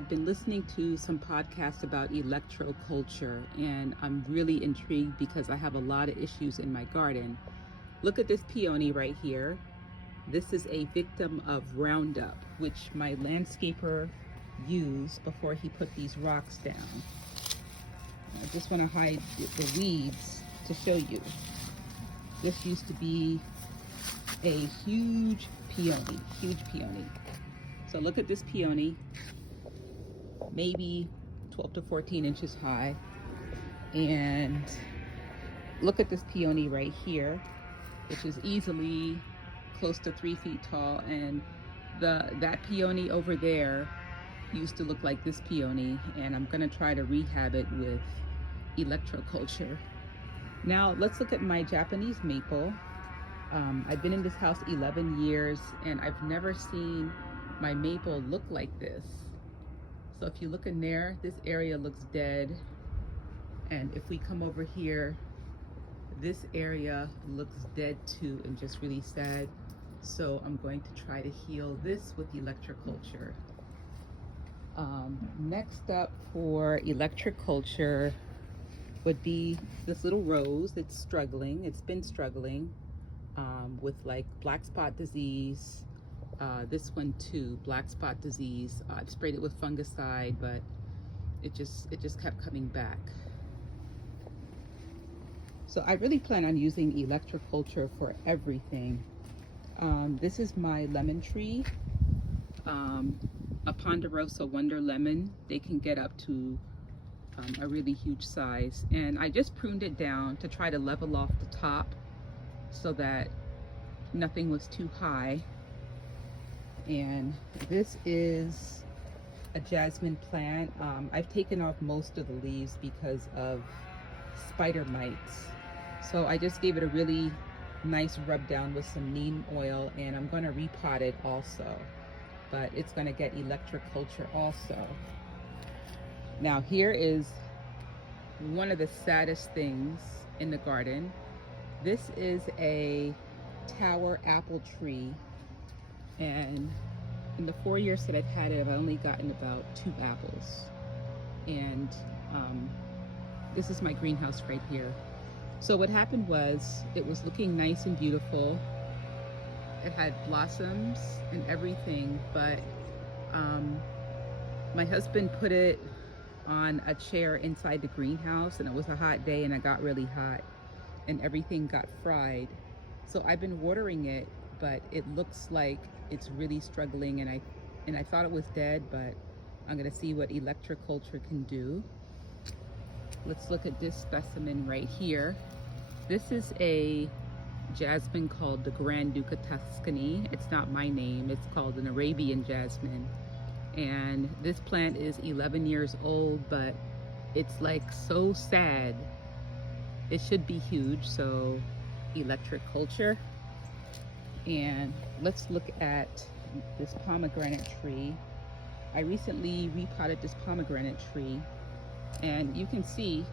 I've been listening to some podcasts about electroculture, and I'm really intrigued because I have a lot of issues in my garden. Look at this peony right here. This is a victim of Roundup, which my landscaper used before he put these rocks down. I just want to hide the weeds to show you. This used to be a huge peony. So look at this peony, maybe 12 to 14 inches high. And look at this peony right here, which is easily close to 3 feet tall. And that peony over there used to look like this peony, and I'm gonna try to rehab it with electroculture. Now let's look at my Japanese maple. I've been in this house 11 years and I've never seen my maple look like this. So if you look in there, this area looks dead. And if we come over here, this area looks dead too and just really sad. So I'm going to try to heal this with electroculture. Next up for electroculture would be this little rose. It's struggling. It's been struggling with like black spot disease. This one too, black spot disease. I've sprayed it with fungicide, but it just kept coming back. So I really plan on using electroculture for everything. This is my lemon tree, a Ponderosa Wonder Lemon. They can get up to a really huge size, and I just pruned it down to try to level off the top so that nothing was too high. And this is a jasmine plant. I've taken off most of the leaves because of spider mites, so I just gave it a really nice rub down with some neem oil, and I'm going to repot it also, but it's going to get electroculture also. Now here is one of the saddest things in the garden. This is a tower apple tree, and in the 4 years that I've had it, I've only gotten about 2 apples. And this is my greenhouse right here. So what happened was, it was looking nice and beautiful. It had blossoms and everything, but my husband put it on a chair inside the greenhouse, and it was a hot day and it got really hot and everything got fried. So I've been watering it, but it looks like it's really struggling, and I thought it was dead, but I'm gonna see what electroculture can do. Let's look at this specimen right here. This is a jasmine called the Grand Duca Tuscany. It's not my name, it's called an Arabian jasmine. And this plant is 11 years old, but it's like so sad. It should be huge, so electroculture. And let's look at this pomegranate tree. I recently repotted this pomegranate tree, and you can see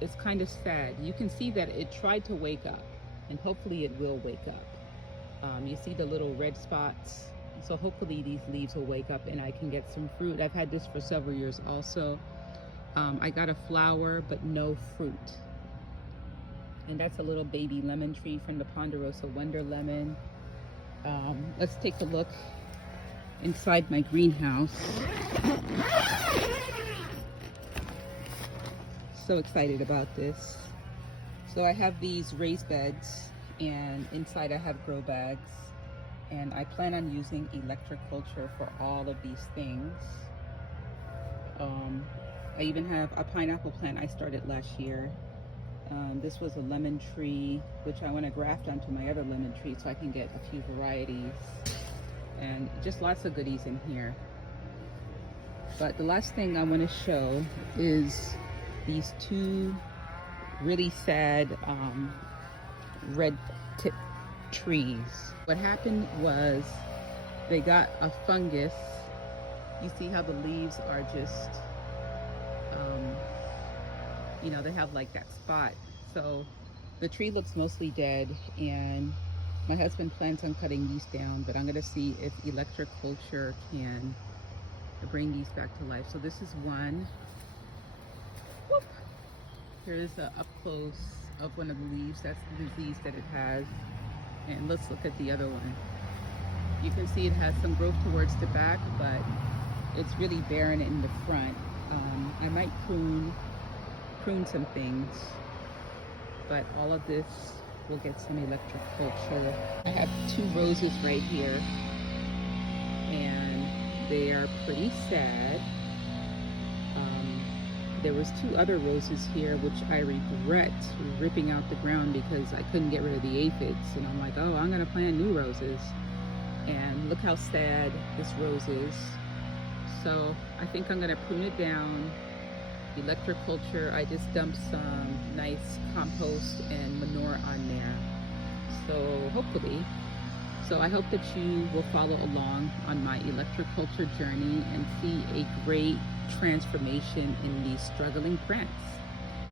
it's kind of sad. You can see that it tried to wake up, and hopefully it will wake up. You see the little red spots, so hopefully these leaves will wake up and I can get some fruit. I've had this for several years also. I got a flower but no fruit. And that's a little baby lemon tree from the Ponderosa Wonder Lemon. Let's take a look inside my greenhouse. So excited about this. So I have these raised beds, and inside I have grow bags, and I plan on using electroculture for all of these things. I even have a pineapple plant I started last year. This was a lemon tree, which I want to graft onto my other lemon tree so I can get a few varieties, and just lots of goodies in here. But the last thing I want to show is these 2 really sad red tip trees. What happened was they got a fungus. You see how the leaves are just you know, they have like that spot. So the tree looks mostly dead, and my husband plans on cutting these down, but I'm going to see if electroculture can bring these back to life. So this is one. Whoop. Here's a up close of one of the leaves. That's the disease that it has. And let's look at the other one. You can see it has some growth towards the back, but it's really barren in the front. I might prune some things, but all of this will get some electro-culture. I have 2 roses right here, and they are pretty sad. There was 2 other roses here, which I regret ripping out the ground because I couldn't get rid of the aphids. And I'm like, oh, I'm gonna plant new roses. And look how sad this rose is. So I think I'm gonna prune it down. Electro-Culture, I just dumped some nice compost and manure on there. So hopefully, I hope that you will follow along on my Electro-Culture journey and see a great transformation in these struggling plants.